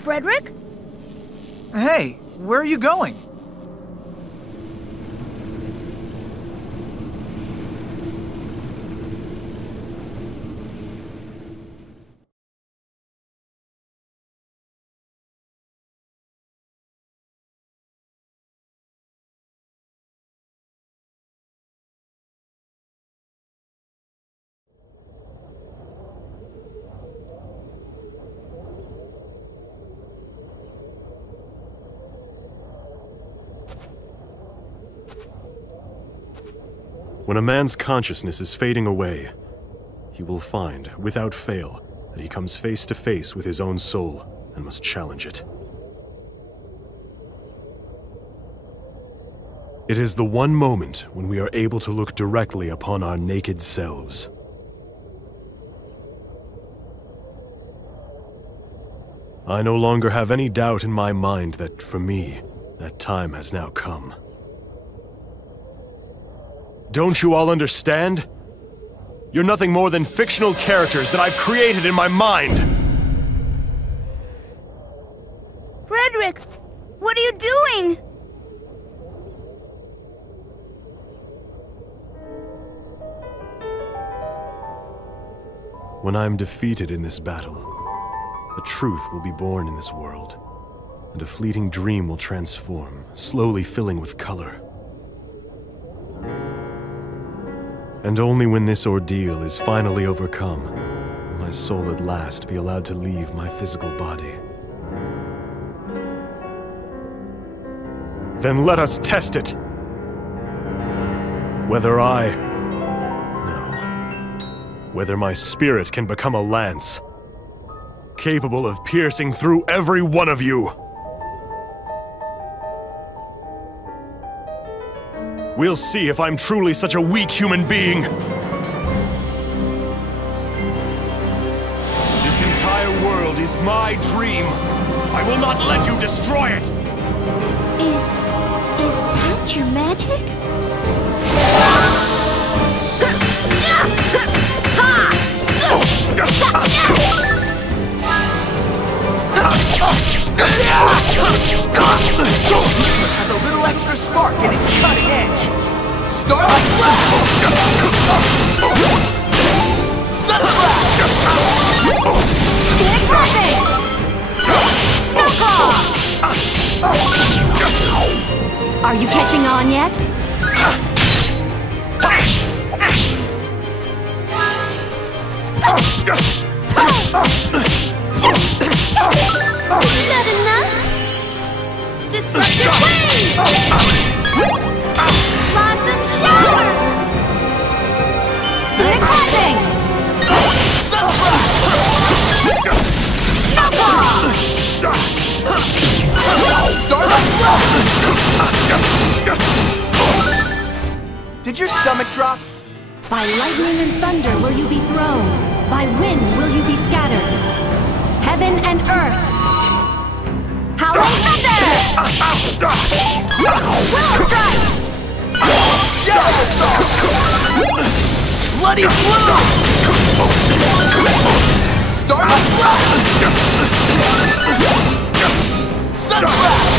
Frederic? Hey, where are you going? When a man's consciousness is fading away, he will find, without fail, that he comes face to face with his own soul and must challenge it. It is the one moment when we are able to look directly upon our naked selves. I no longer have any doubt in my mind that, for me, that time has now come. Don't you all understand? You're nothing more than fictional characters that I've created in my mind! Frederic, what are you doing? When I am defeated in this battle, a truth will be born in this world, and a fleeting dream will transform, slowly filling with color. And only when this ordeal is finally overcome, will my soul at last be allowed to leave my physical body. Then let us test it! Whether my spirit can become a lance, capable of piercing through every one of you. We'll see if I'm truly such a weak human being. This entire world is my dream. I will not let you destroy it! Is that your magic? Has a little extra spark and it's cutting edge. Start blast! Sun blast! Explosion! Snowball! Are you catching on yet? Not enough? Disruptive wave! Blossom shower! Expanding! Snowball! Starlight blast! Did your stomach drop? By lightning and thunder will you be thrown. By wind will you be scattered. Heaven and earth. Howling thunder! Will strike! Shadow assault! Bloody blue! Starlight blast! Sun blast!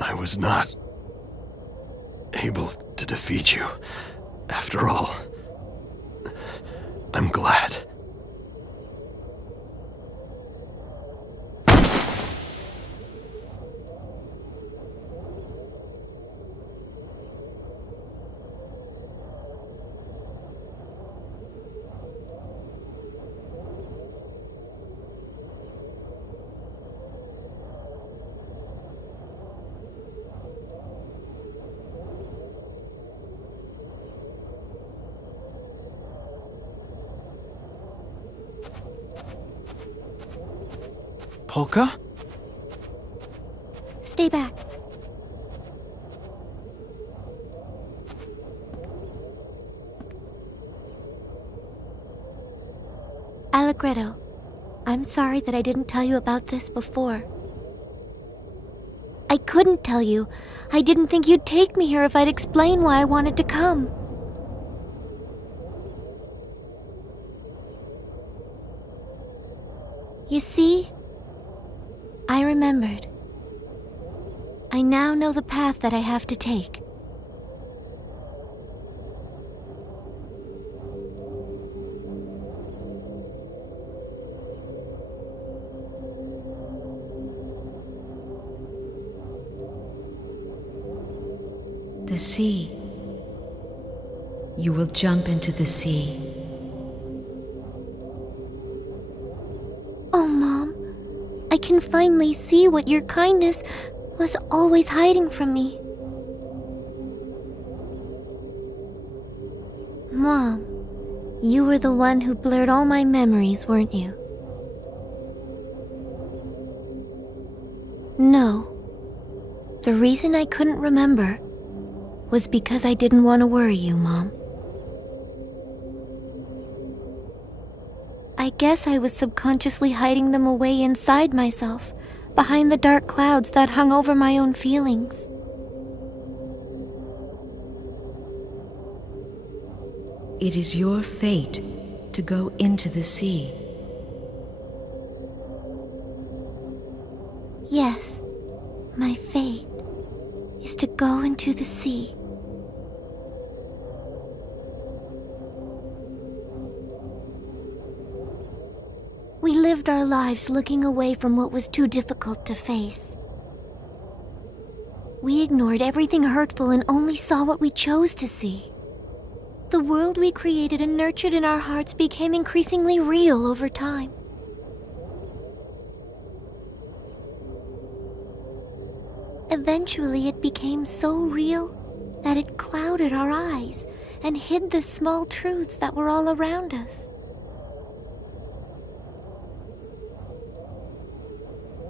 I was not able to defeat you, after all. I'm glad. Polka? Stay back. Allegretto, I'm sorry that I didn't tell you about this before. I couldn't tell you. I didn't think you'd take me here if I'd explain why I wanted to come. You see, I remembered. I now know the path that I have to take. The sea. You will jump into the sea. Oh, Mom, I can finally see what your kindness was always hiding from me. Mom, you were the one who blurred all my memories, weren't you? No. The reason I couldn't remember was because I didn't want to worry you, Mom. I guess I was subconsciously hiding them away inside myself, behind the dark clouds that hung over my own feelings. It is your fate to go into the sea. Yes, my fate is to go into the sea. We lived our lives looking away from what was too difficult to face. We ignored everything hurtful and only saw what we chose to see. The world we created and nurtured in our hearts became increasingly real over time. Eventually, it became so real that it clouded our eyes and hid the small truths that were all around us.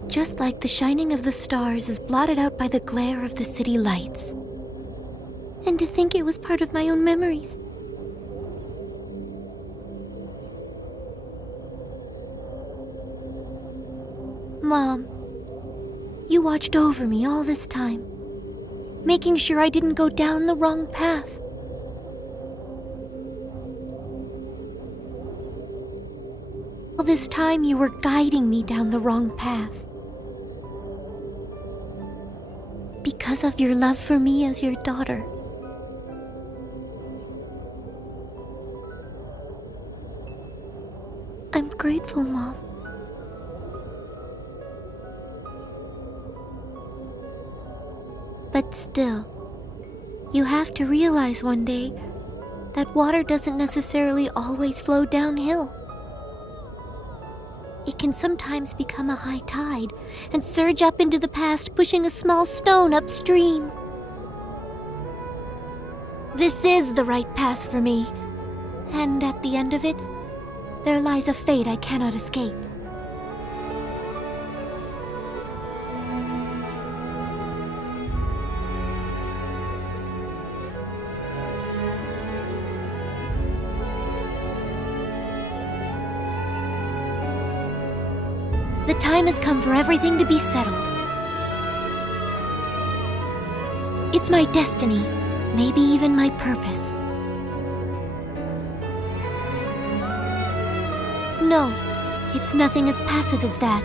Just like the shining of the stars is blotted out by the glare of the city lights. And to think it was part of my own memories. Mom, you watched over me all this time, making sure I didn't go down the wrong path. All this time you were guiding me down the wrong path. Because of your love for me as your daughter. I'm grateful, Mom. But still, you have to realize one day that water doesn't necessarily always flow downhill. It can sometimes become a high tide and surge up into the past, pushing a small stone upstream. This is the right path for me, and at the end of it, there lies a fate I cannot escape. The time has come for everything to be settled. It's my destiny, maybe even my purpose. No, it's nothing as passive as that.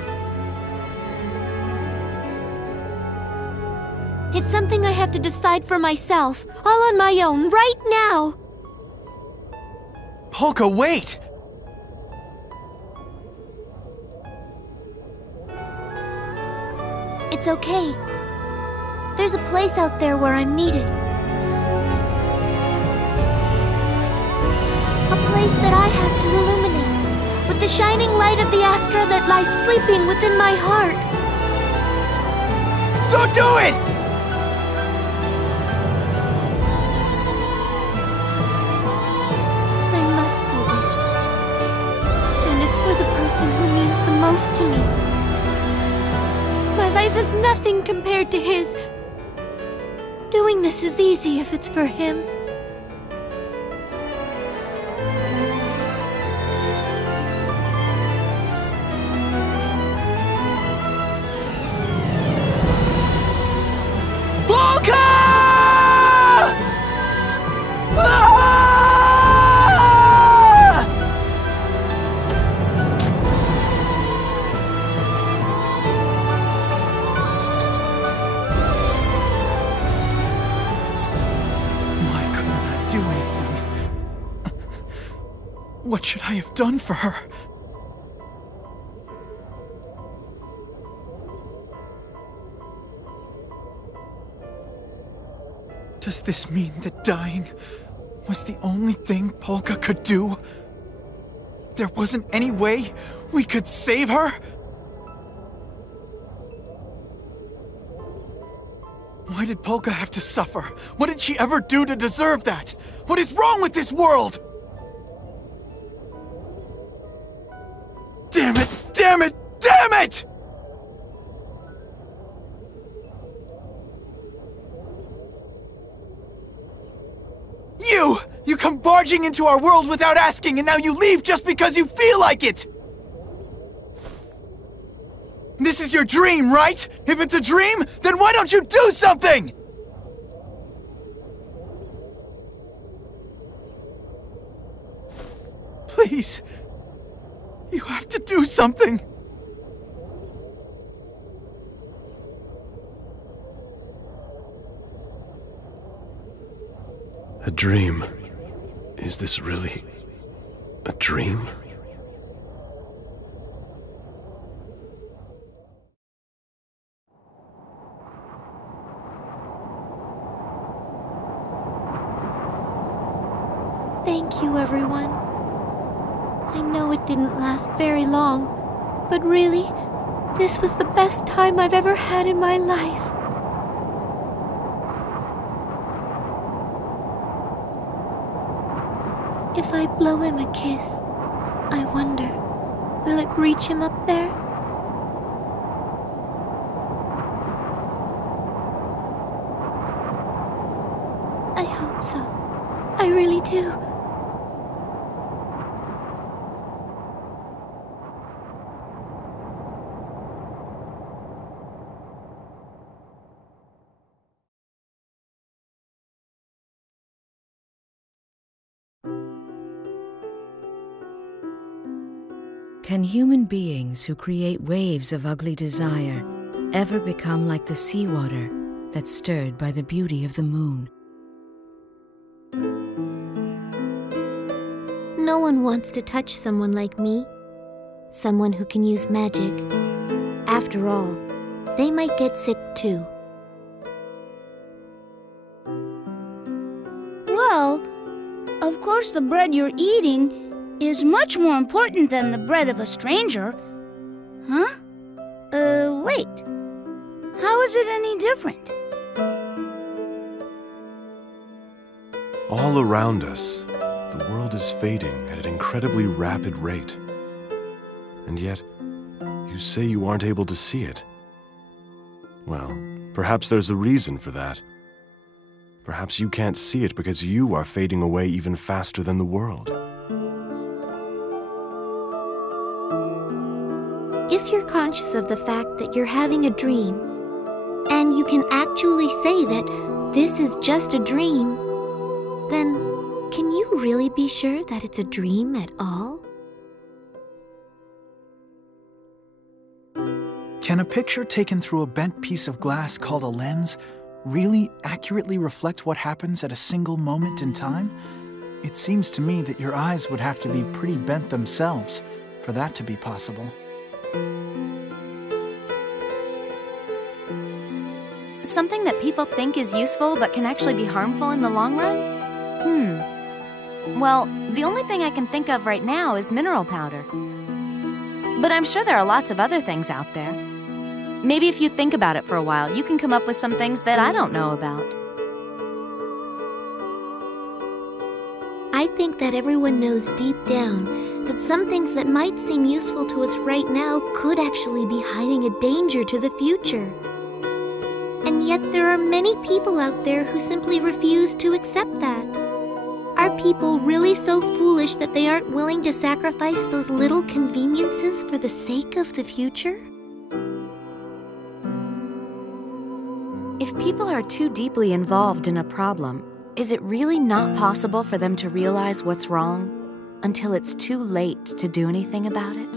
It's something I have to decide for myself, all on my own, right now! Polka, wait! It's okay. There's a place out there where I'm needed. A place that I have to illuminate, with the shining light of the Astra that lies sleeping within my heart. Don't do it! I must do this. And it's for the person who means the most to me. life is nothing compared to his. Doing this is easy if it's for him. What should I have done for her? Does this mean that dying was the only thing Polka could do? There wasn't any way we could save her? Why did Polka have to suffer? What did she ever do to deserve that? What is wrong with this world? Damn it! Damn it! Damn it! You come barging into our world without asking, and now you leave just because you feel like it! This is your dream, right? If it's a dream, then why don't you do something? Please. You have to do something! A dream. Is this really a dream? Thank you, everyone. I know it didn't last very long, but really, this was the best time I've ever had in my life. If I blow him a kiss, I wonder, will it reach him up there? I hope so. I really do. Can human beings who create waves of ugly desire ever become like the seawater that's stirred by the beauty of the moon? No one wants to touch someone like me. Someone who can use magic. After all, they might get sick too. Well, of course the bread you're eating is much more important than the bread of a stranger. Huh? Wait. How is it any different? All around us, the world is fading at an incredibly rapid rate. And yet, you say you aren't able to see it. Well, perhaps there's a reason for that. Perhaps you can't see it because you are fading away even faster than the world. If you're conscious of the fact that you're having a dream, and you can actually say that this is just a dream, then can you really be sure that it's a dream at all? Can a picture taken through a bent piece of glass called a lens really accurately reflect what happens at a single moment in time? It seems to me that your eyes would have to be pretty bent themselves for that to be possible. Something that people think is useful but can actually be harmful in the long run? Well, the only thing I can think of right now is mineral powder. But I'm sure there are lots of other things out there. Maybe if you think about it for a while, you can come up with some things that I don't know about. I think that everyone knows deep down that some things that might seem useful to us right now could actually be hiding a danger to the future. And yet there are many people out there who simply refuse to accept that. Are people really so foolish that they aren't willing to sacrifice those little conveniences for the sake of the future? If people are too deeply involved in a problem, is it really not possible for them to realize what's wrong until it's too late to do anything about it?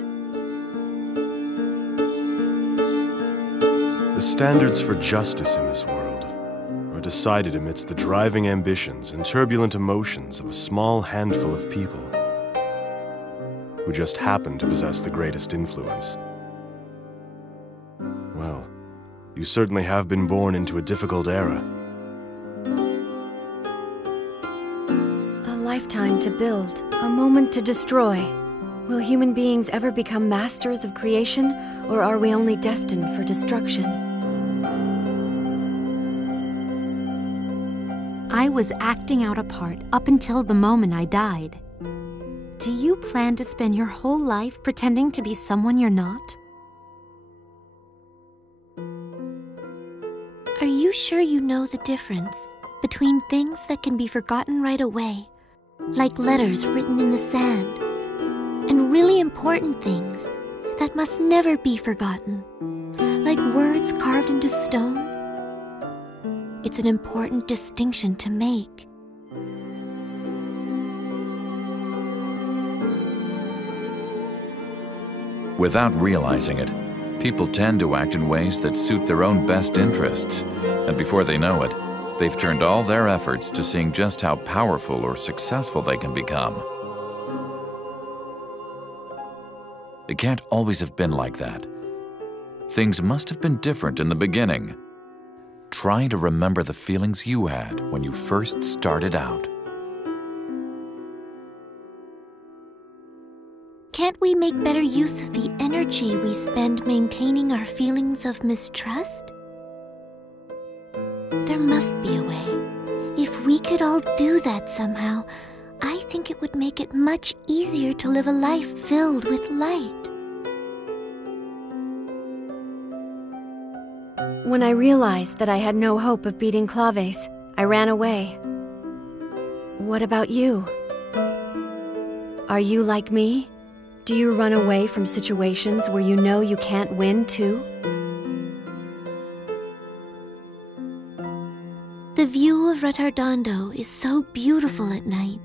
The standards for justice in this world are decided amidst the driving ambitions and turbulent emotions of a small handful of people who just happen to possess the greatest influence. Well, you certainly have been born into a difficult era. A lifetime to build, a moment to destroy. Will human beings ever become masters of creation, or are we only destined for destruction? I was acting out a part up until the moment I died. Do you plan to spend your whole life pretending to be someone you're not? Are you sure you know the difference between things that can be forgotten right away, like letters written in the sand, and really important things that must never be forgotten, like words carved into stone? It's an important distinction to make. Without realizing it, people tend to act in ways that suit their own best interests, and before they know it, they've turned all their efforts to seeing just how powerful or successful they can become. It can't always have been like that. Things must have been different in the beginning. Try to remember the feelings you had when you first started out. Can't we make better use of the energy we spend maintaining our feelings of mistrust? There must be a way. If we could all do that somehow, I think it would make it much easier to live a life filled with light. When I realized that I had no hope of beating Claves, I ran away. What about you? Are you like me? Do you run away from situations where you know you can't win too? The view of Retardondo is so beautiful at night.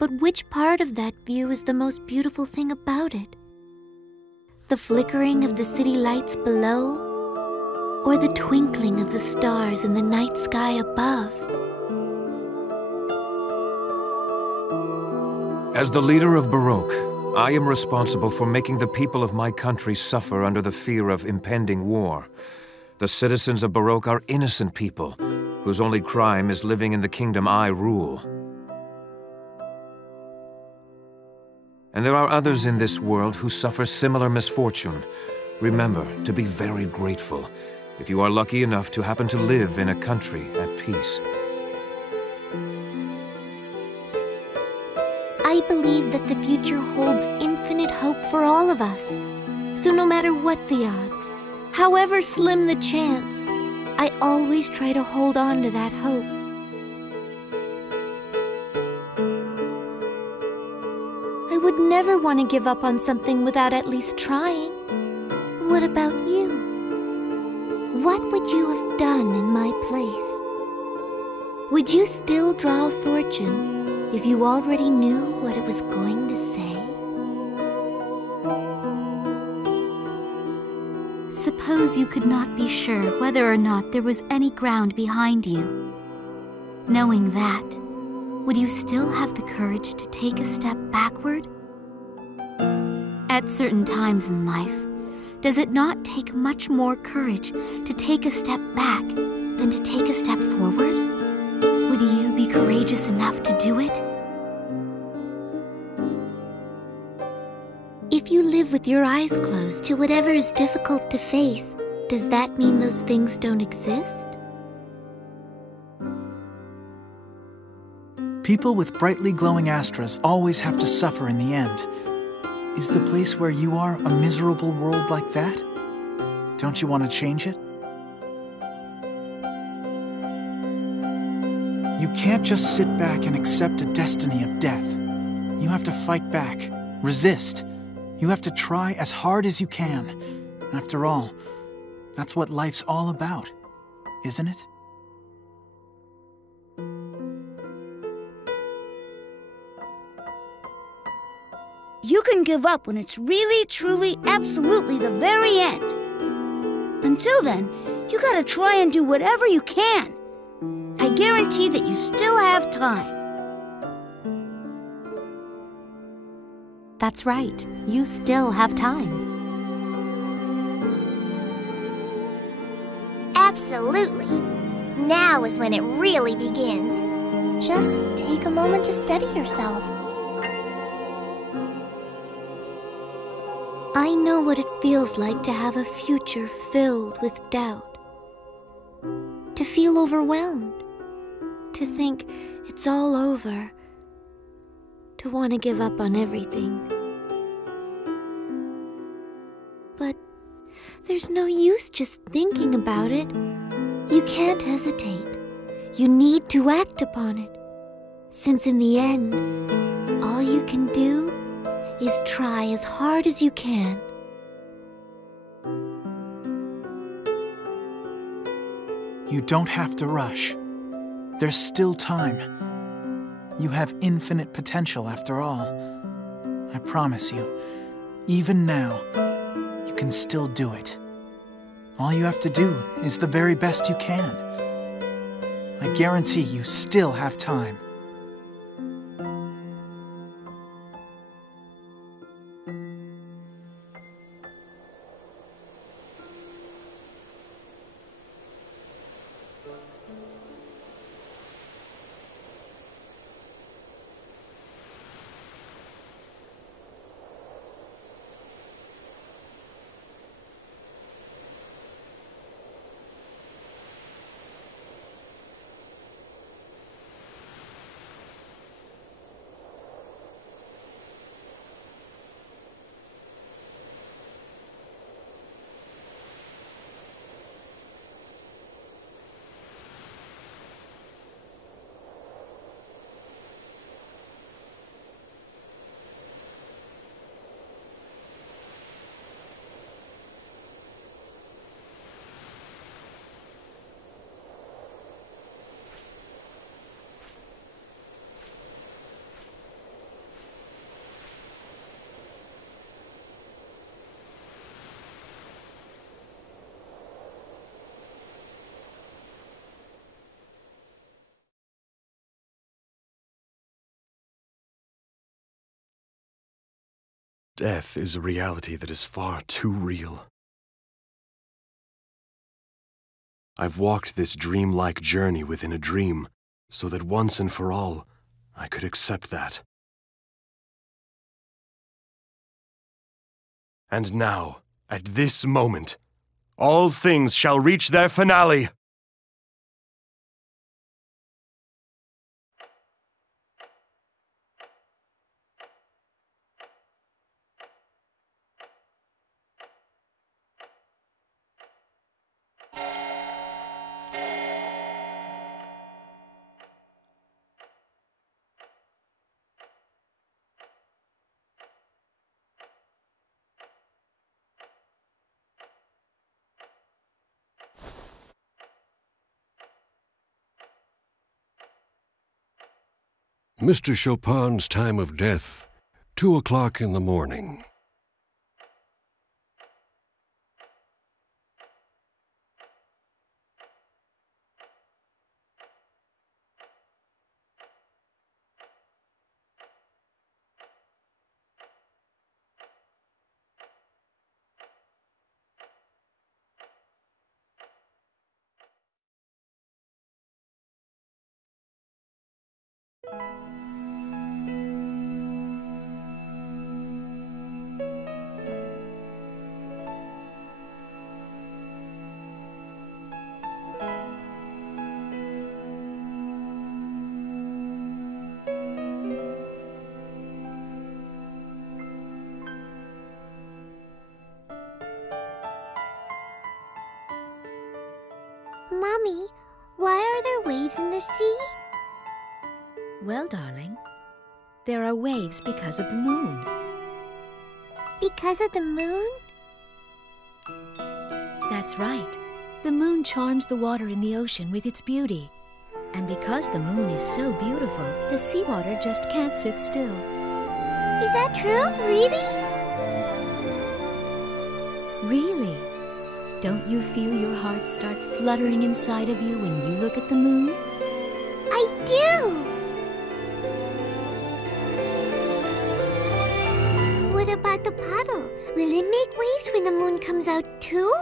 But which part of that view is the most beautiful thing about it? The flickering of the city lights below, or the twinkling of the stars in the night sky above? As the leader of Baroque, I am responsible for making the people of my country suffer under the fear of impending war. The citizens of Baroque are innocent people, whose only crime is living in the kingdom I rule. And there are others in this world who suffer similar misfortune. Remember to be very grateful if you are lucky enough to happen to live in a country at peace. I believe that the future holds infinite hope for all of us. So no matter what the odds, however slim the chance, I always try to hold on to that hope. I would never want to give up on something without at least trying. What about you? What would you have done in my place? Would you still draw a fortune if you already knew what it was going to say? Suppose you could not be sure whether or not there was any ground behind you. Knowing that, would you still have the courage to take a step backward? At certain times in life, does it not take much more courage to take a step back than to take a step forward? Would you be courageous enough to do it? If you live with your eyes closed to whatever is difficult to face, does that mean those things don't exist? People with brightly glowing astras always have to suffer in the end. Is the place where you are a miserable world like that? Don't you want to change it? You can't just sit back and accept a destiny of death. You have to fight back, resist. You have to try as hard as you can. After all, that's what life's all about, isn't it? You can give up when it's really, truly, absolutely the very end. Until then, you gotta try and do whatever you can. I guarantee that you still have time. That's right. You still have time. Absolutely. Now is when it really begins. Just take a moment to steady yourself. I know what it feels like to have a future filled with doubt. To feel overwhelmed. To think it's all over. To want to give up on everything. But there's no use just thinking about it. You can't hesitate. You need to act upon it. Since in the end, all you can do is try as hard as you can. You don't have to rush. There's still time. You have infinite potential after all. I promise you, even now, you can still do it. All you have to do is the very best you can. I guarantee you still have time. Death is a reality that is far too real. I've walked this dreamlike journey within a dream, so that once and for all, I could accept that. And now, at this moment, all things shall reach their finale! Mr. Chopin's time of death, 2 o'clock in the morning. Mommy, why are there waves in the sea? Well, darling, there are waves because of the moon. Because of the moon? That's right. The moon charms the water in the ocean with its beauty. And because the moon is so beautiful, the seawater just can't sit still. Is that true? Really? Really? Don't you feel your heart start fluttering inside of you when you look at the moon? I do! What about the puddle? Will it make waves when the moon comes out too?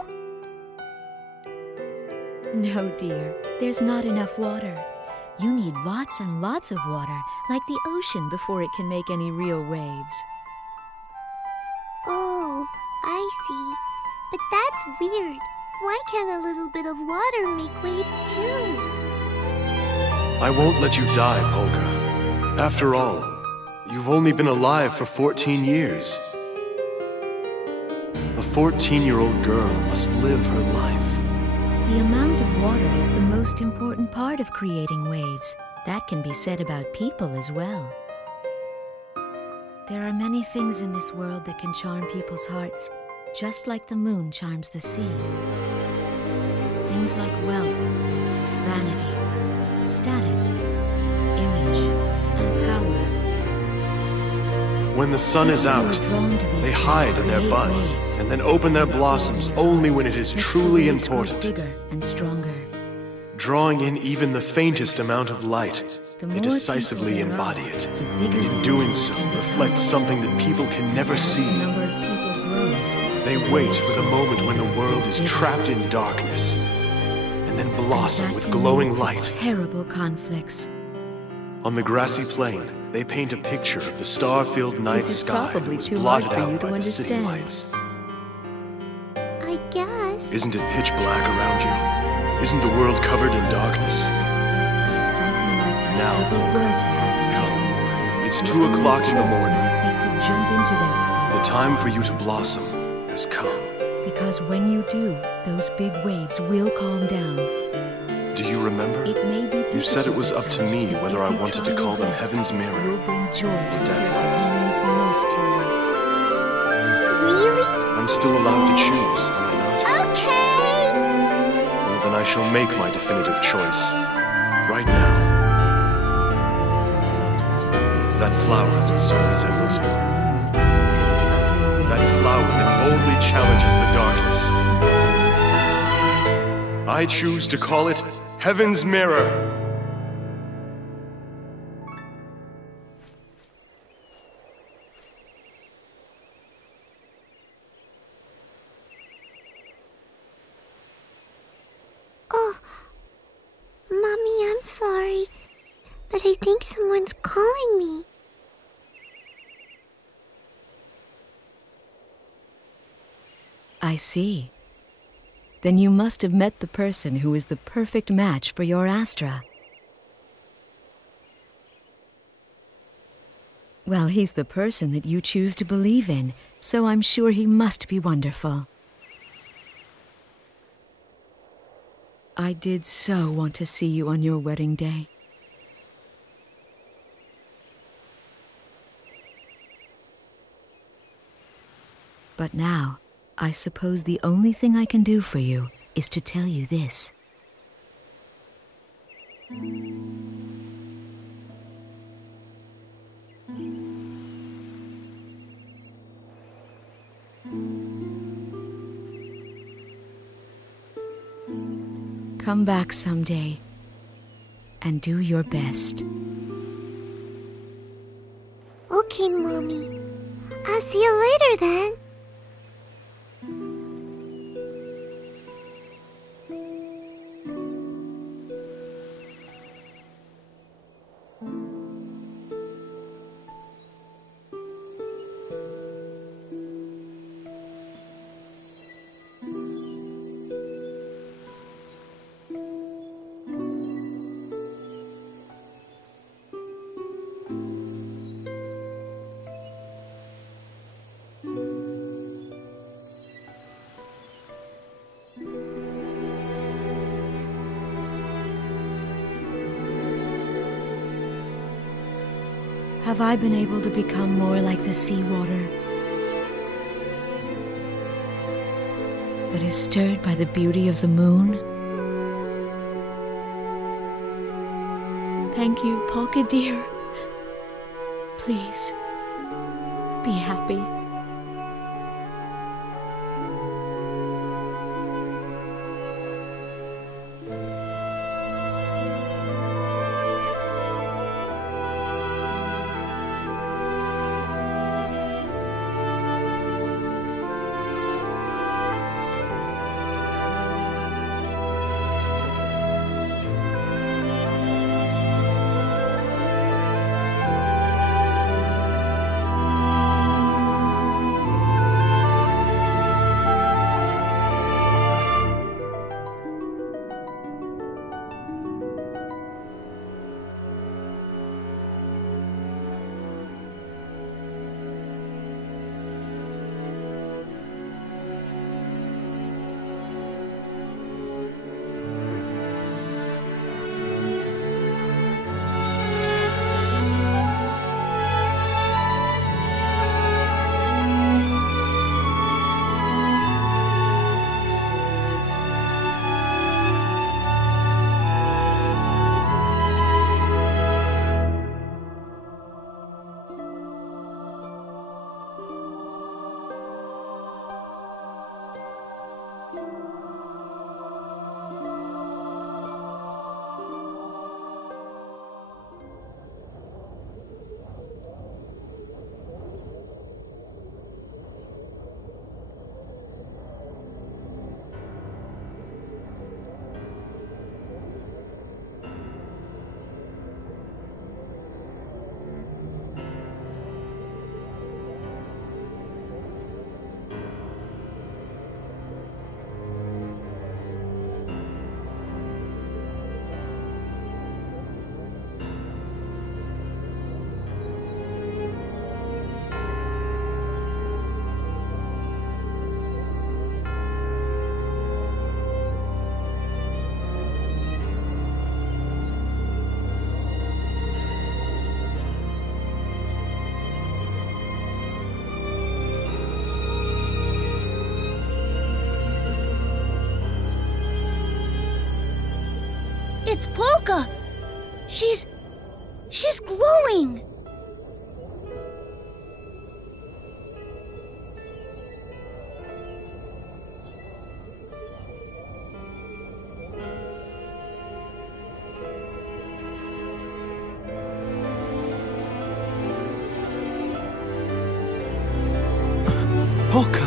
No, dear. There's not enough water. You need lots and lots of water, like the ocean, before it can make any real waves. Oh, I see. But that's weird. Why can't a little bit of water make waves too? I won't let you die, Polka. After all, you've only been alive for 14 years. A 14-year-old girl must live her life. The amount of water is the most important part of creating waves. That can be said about people as well. There are many things in this world that can charm people's hearts, just like the moon charms the sea. Things like wealth, vanity, status, image, and power. When the sun is out, they hide in their buds and then open their blossoms only when it is truly important. Bigger and stronger. Drawing in even the faintest amount of light, they decisively embody it, and in doing so reflect something that people can never see. They wait for the moment when the world is trapped in darkness, and then blossom with glowing light. Terrible conflicts. On the grassy plain, they paint a picture of the star-filled night sky that was blotted out by the city lights. I guess. Isn't it pitch black around you? Isn't the world covered in darkness? But if something like that Now, ever were to happen come. in your life, It's your 2 only o'clock in the choice morning. might be to jump into that sea. The time for you to blossom has come. Because when you do, those big waves will calm down. Do you remember? It may be You said it was difficult up to at me times, but whether if I you wanted try to call your them best, heaven's mirror. You'll bring joy to the Definitely. person who means the most to you. Really? I'm still allowed to choose, am I not? Okay! Well, then I shall make my definitive choice. Right now. Though it's insulting to compare That flower that so resembles you. That flower that boldly challenges the darkness. I choose to call it Heaven's Mirror. Oh, Mommy, I'm sorry, but I think someone's calling me. I see. Then you must have met the person who is the perfect match for your Astra. Well, he's the person that you choose to believe in, so I'm sure he must be wonderful. I did so want to see you on your wedding day. But now, I suppose the only thing I can do for you is to tell you this. Come back someday and do your best. Okay, Mommy. I'll see you later then. Have I been able to become more like the seawater that is stirred by the beauty of the moon? Thank you, Polka dear. Please, be happy. It's Polka! She's glowing! Polka!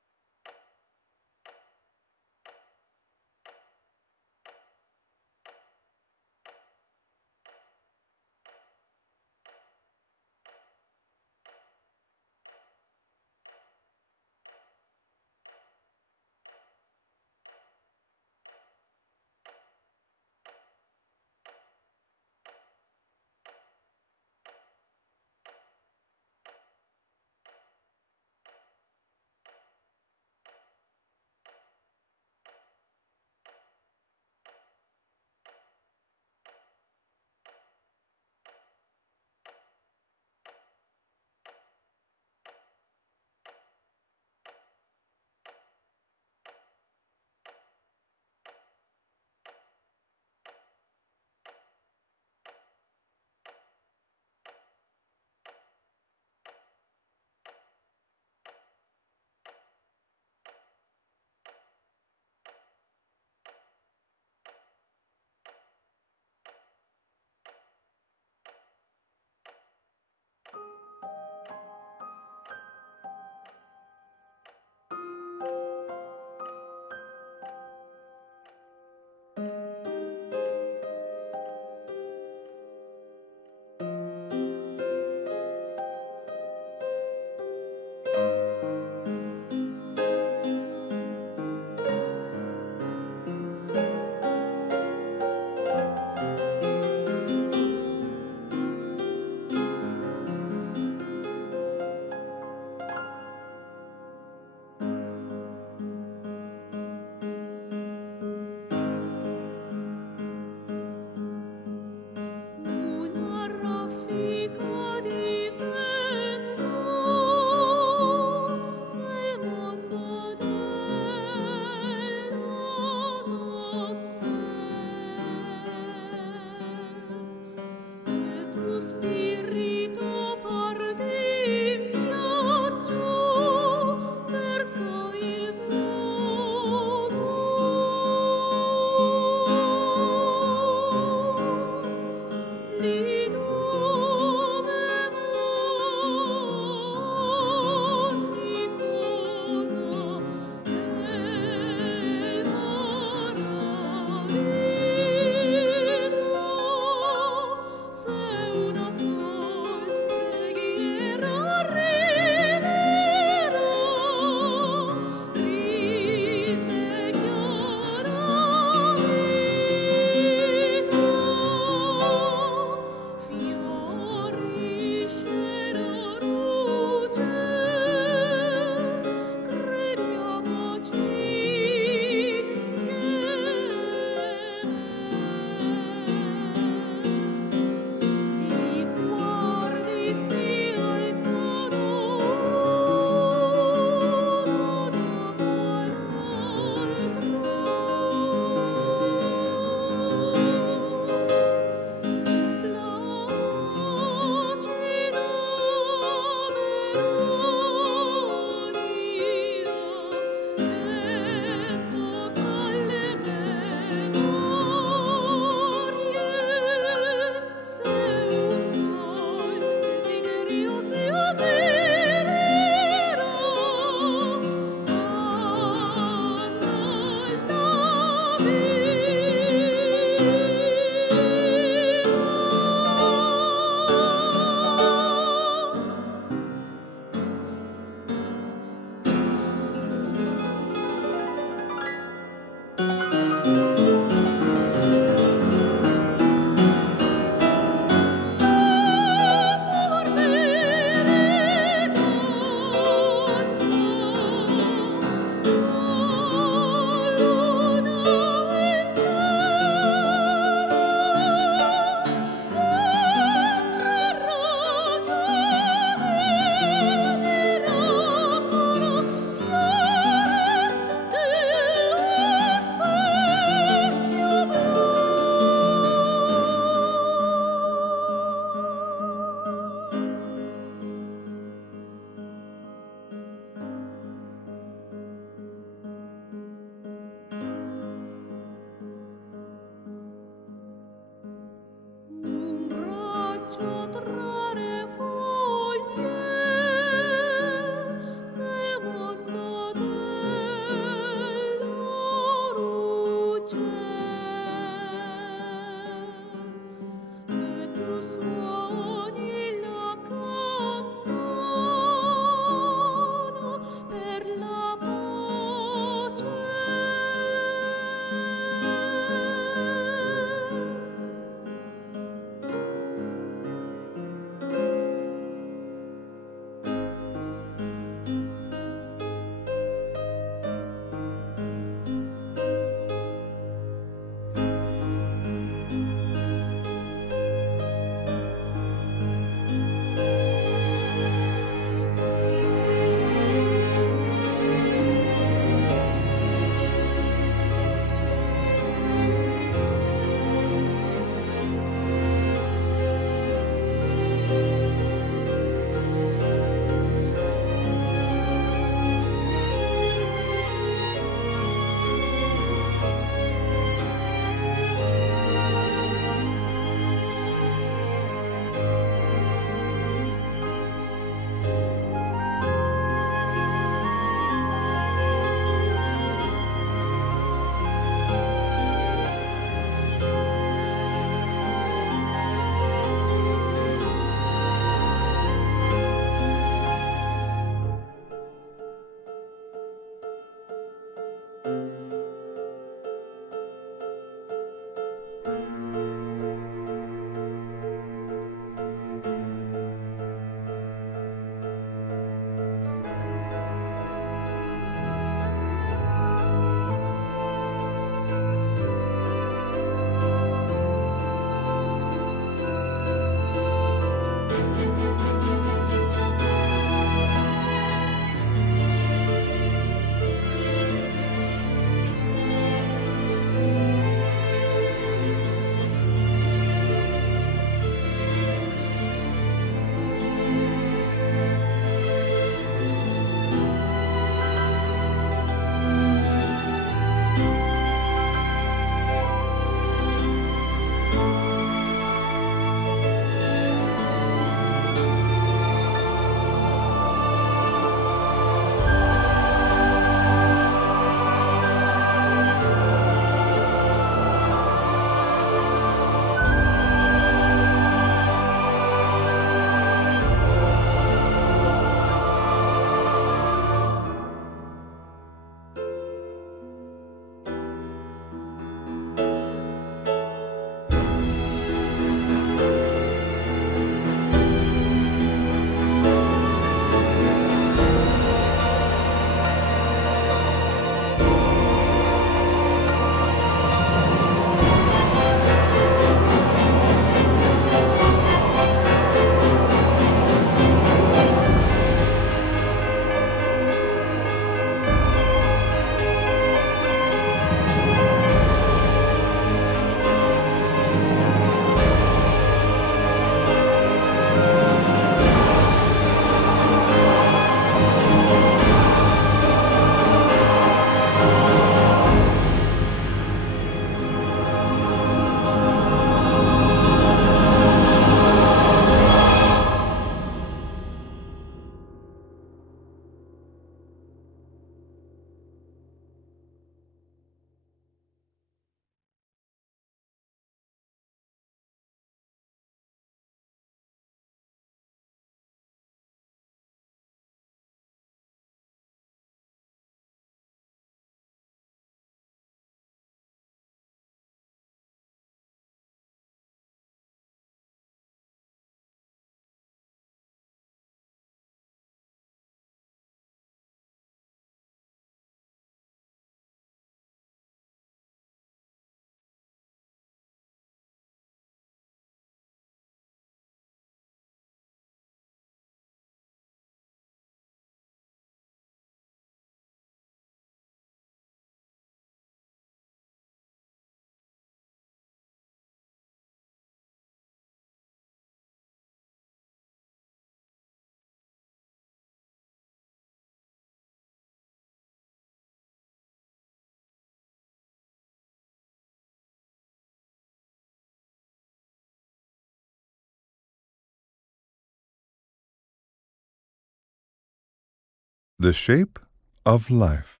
The shape of life.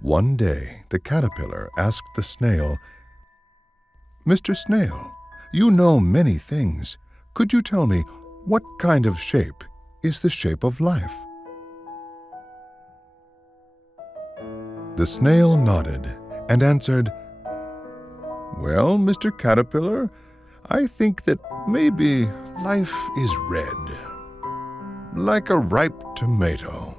One day, the caterpillar asked the snail, "Mr. Snail, you know many things. Could you tell me what kind of shape is the shape of life?" The snail nodded and answered, "Well, Mr. Caterpillar, I think that maybe life is red, like a ripe tomato."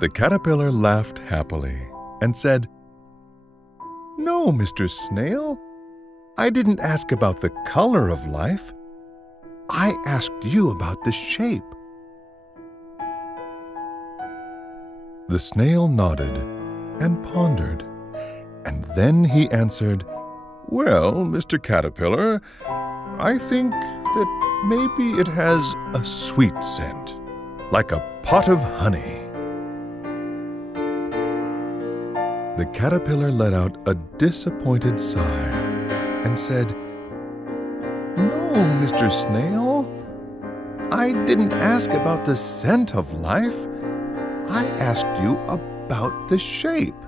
The caterpillar laughed happily and said, "No, Mr. Snail, I didn't ask about the color of life. I asked you about the shape." The snail nodded and pondered, and then he answered, "Well, Mr. Caterpillar, I think that maybe it has a sweet scent, like a pot of honey." The caterpillar let out a disappointed sigh and said, "No, Mr. Snail, I didn't ask about the scent of life. I asked you about the shape."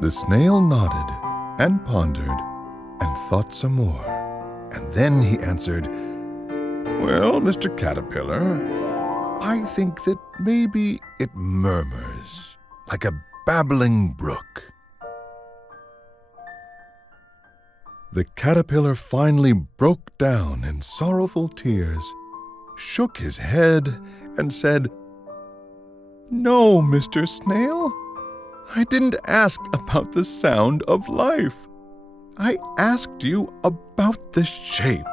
The snail nodded and pondered and thought some more, and then he answered, "Well, Mr. Caterpillar, I think that maybe it murmurs like a babbling brook." The caterpillar finally broke down in sorrowful tears, shook his head, and said, "No, Mr. Snail, I didn't ask about the sound of life. I asked you about the shape."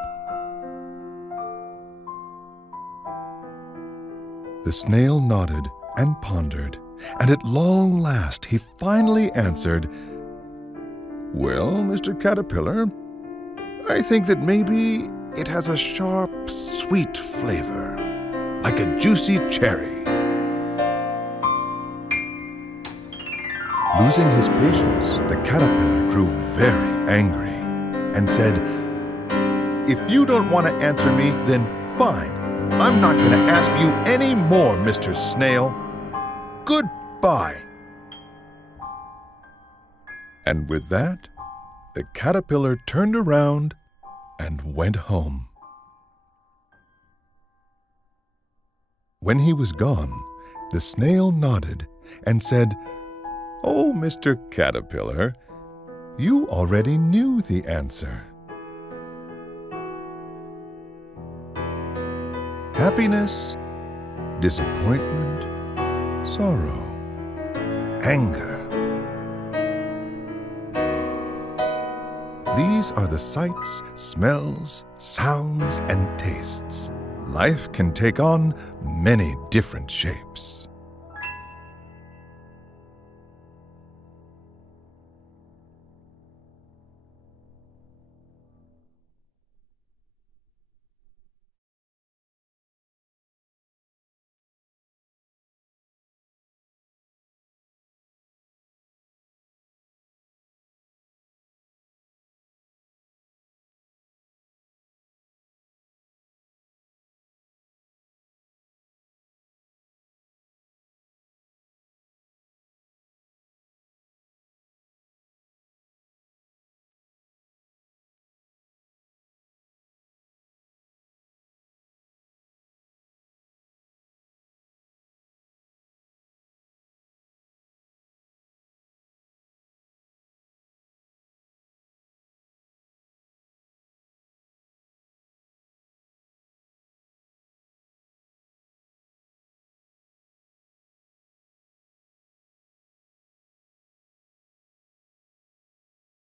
The snail nodded and pondered, and at long last he finally answered, "Well, Mr. Caterpillar, I think that maybe it has a sharp, sweet flavor, like a juicy cherry." Losing his patience, the caterpillar grew very angry and said, "If you don't want to answer me, then fine. I'm not going to ask you any more, Mr. Snail. Goodbye." And with that, the caterpillar turned around and went home. When he was gone, the snail nodded and said, "Oh, Mr. Caterpillar, you already knew the answer. Happiness, disappointment, sorrow, anger. These are the sights, smells, sounds, and tastes. Life can take on many different shapes.